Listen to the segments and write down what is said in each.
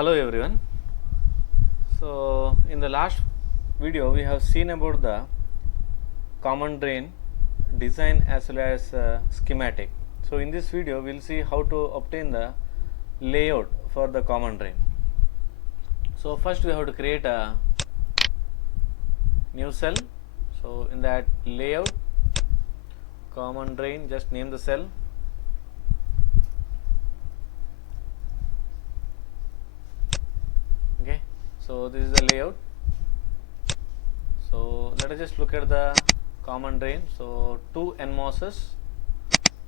Hello everyone. So in the last video we have seen about the common drain design as well as schematic. So in this video we will see how to obtain the layout for the common drain. So first we have to create a new cell. So in that layout common drain, just name the cell. Okay, so this is the layout. So let us just look at the common drain. So two NMOSes,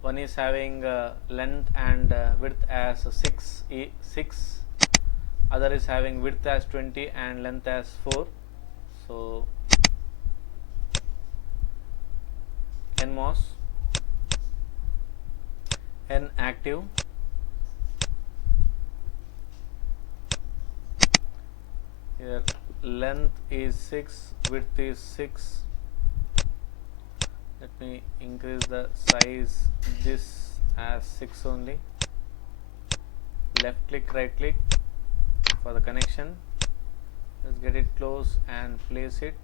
one is having length and width as 6, other is having width as 20 and length as 4. So NMOS, N active, here length is 6, width is 6. Let me increase the size this as 6 only. Left click, right click for the connection. Let's get it close and place it.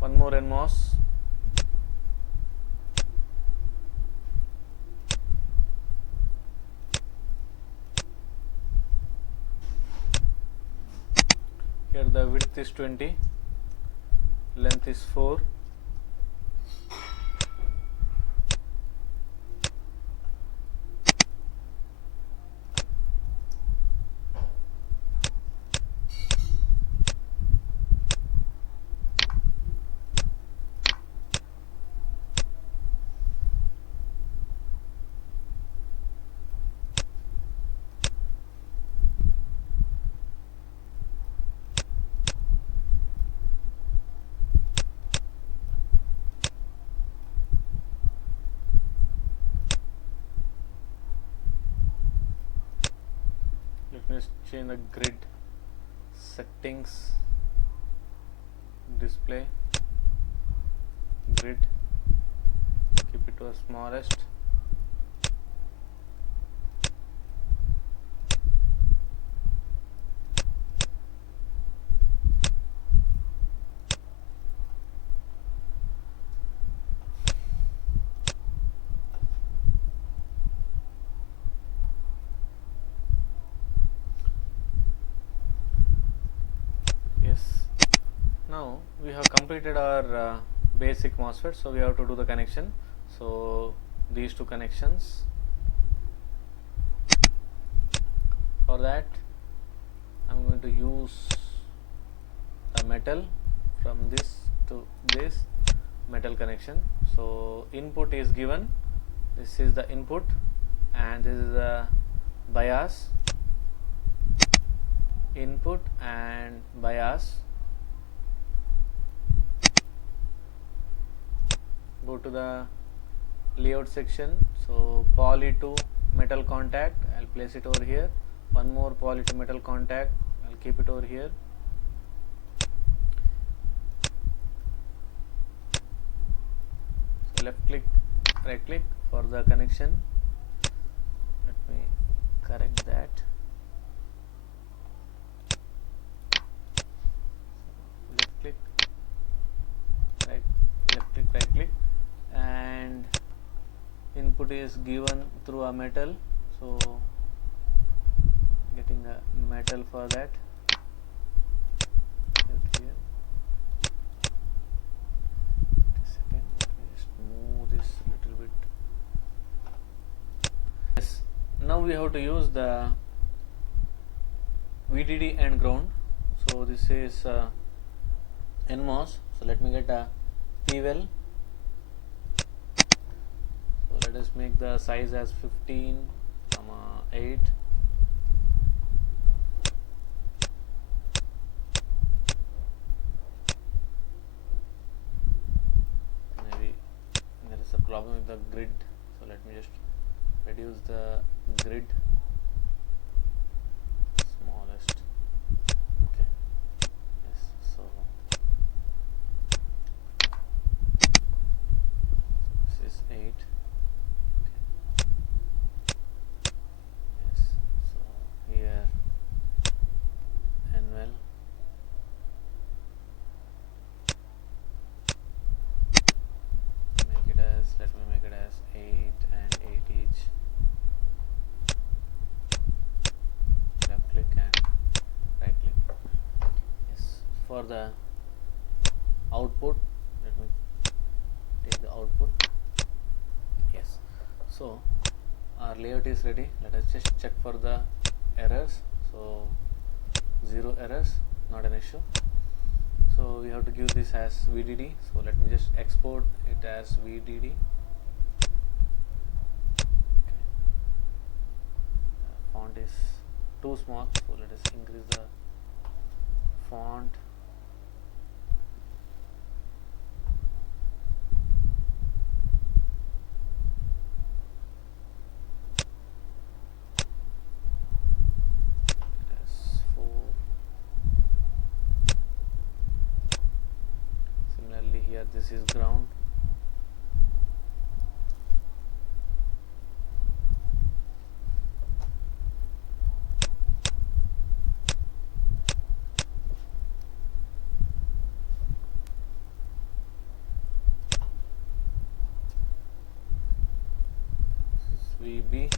One more NMOS. Here the width is 20, length is 4. Let me just change the grid settings, display, grid, keep it to the smallest. Now we have completed our basic MOSFET, so we have to do the connection. So these two connections. For that I am going to use a metal from this to this metal connection. So input is given, this is the input and this is the bias, input and bias. Go to the layout section. So poly to metal contact, I'll place it over here. One more poly to metal contact, I'll keep it over here. So left click, right click for the connection. Let me correct that. Left click, left click, right click, and input is given through a metal, so getting a metal for that. Here, second, let me just move this a little bit. Yes, now we have to use the VDD and ground. So this is NMOS. So let me get a P-well. So let us make the size as 15, 8. Maybe there is a problem with the grid, so let me just reduce the grid smallest. Okay, yes, so for the output. Let me take the output. Yes, so our layout is ready. Let us just check for the errors. So 0 errors, not an issue. So we have to give this as VDD. So let me just export it as VDD. Okay. Font is too small, so let us increase the font. As 4. Similarly here this is ground. VB.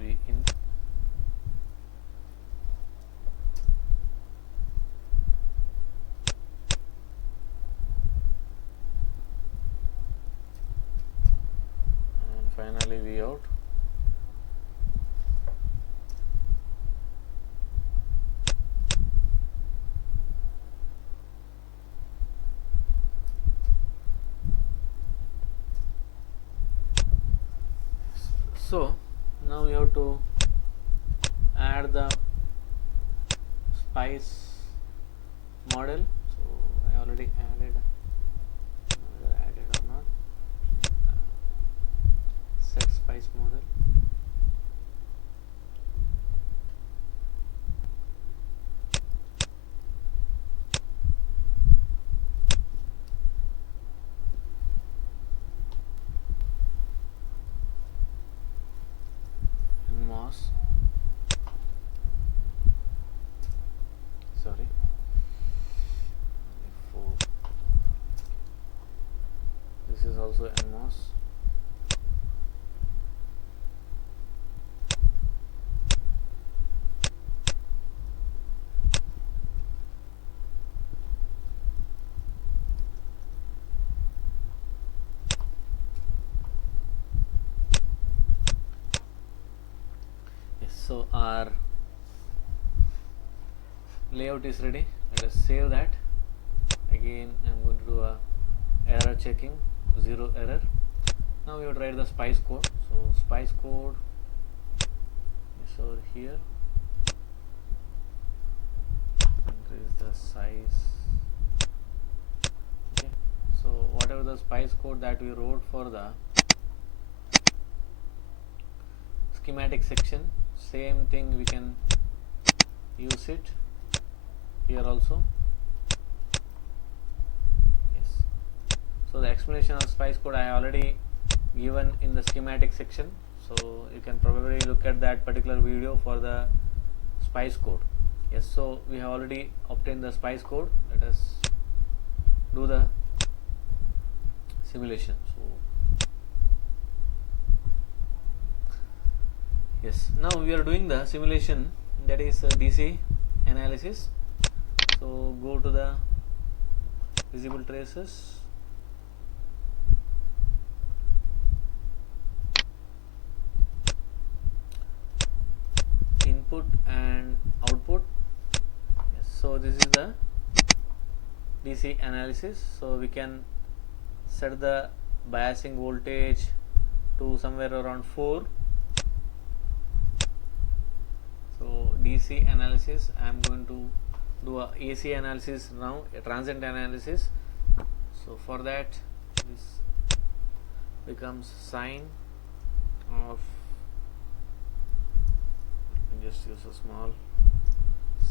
VIN. And finally Vout. So now we have to add the spice model. So I already added, whether I added or not. Set spice model. NMOS. Sorry. 4. This is also NMOS. Yes, so our layout is ready. Let us save that. Again I am going to do a error checking, 0 error. Now we have to write the spice code. So spice code is over here. Increase the size. Okay, so whatever the spice code that we wrote for the schematic section, same thing we can use it here also. Yes, so the explanation of spice code I already given in the schematic section, so you can probably look at that particular video for the spice code. Yes, so we have already obtained the spice code. Let us do the simulation. So yes, now we are doing the simulation, that is DC analysis. So go to the visible traces, input and output. Yes, so this is the DC analysis. So we can set the biasing voltage to somewhere around 4. So DC analysis, I am going to do a AC analysis now, a transient analysis. So for that, this becomes sine of, let me just use a small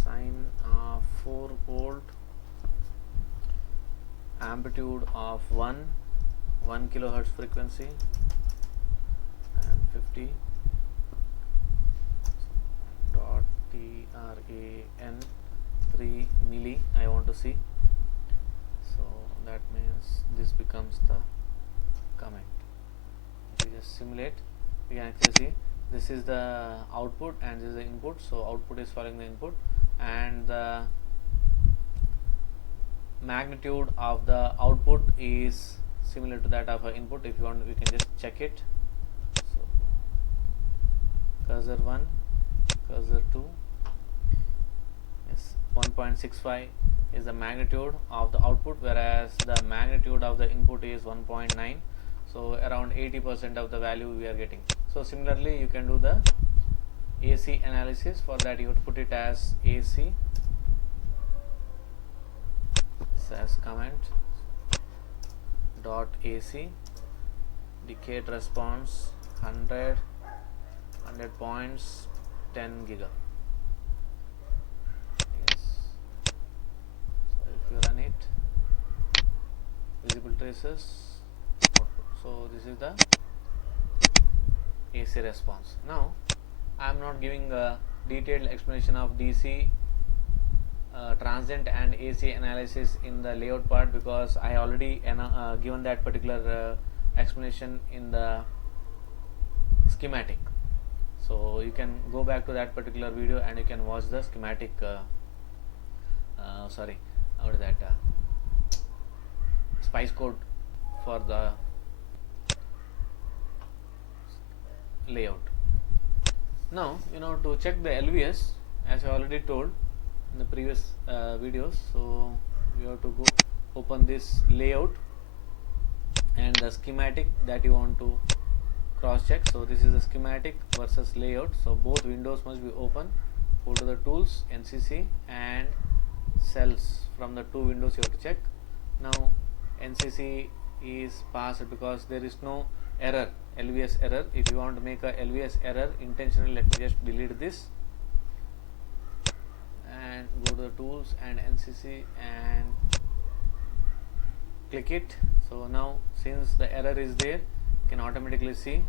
sine of 4 volt, amplitude of 1 kilohertz frequency, and 50 dot TRAN 3 milli I want to see. So that means this becomes the comment. If we just simulate, we can actually see this is the output and this is the input. So output is following the input, and the magnitude of the output is similar to that of our input. If you want, we can just check it. So cursor 1, cursor 2, yes, 1.65 is the magnitude of the output, whereas the magnitude of the input is 1.9. so around 80% of the value we are getting. So similarly you can do the AC analysis. For that you have to put it as AC as comment dot AC, decayed response 100 points, 10 giga. Yes. So if you run it, visible traces, output. So this is the AC response. Now I am not giving a detailed explanation of DC transient and AC analysis in the layout part, because I already given that particular explanation in the schematic. So you can go back to that particular video and you can watch the schematic what is that spice code for the layout. Now to check the LVS, as I already told in the previous videos. So you have to go open this layout and the schematic that you want to cross check. So this is the schematic versus layout. So both windows must be open. Go to the tools, NCC, and cells. From the two windows you have to check. Now NCC is passed because there is no error, LVS error. If you want to make a LVS error intentionally, let me just delete this and go to the tools and NCC and click it. So now since the error is there, you can automatically see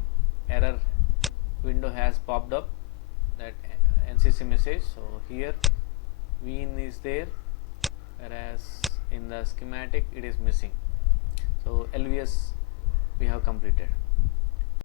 error window has popped up, that NCC message. So here VIN is there, whereas in the schematic it is missing. So LVS we have completed.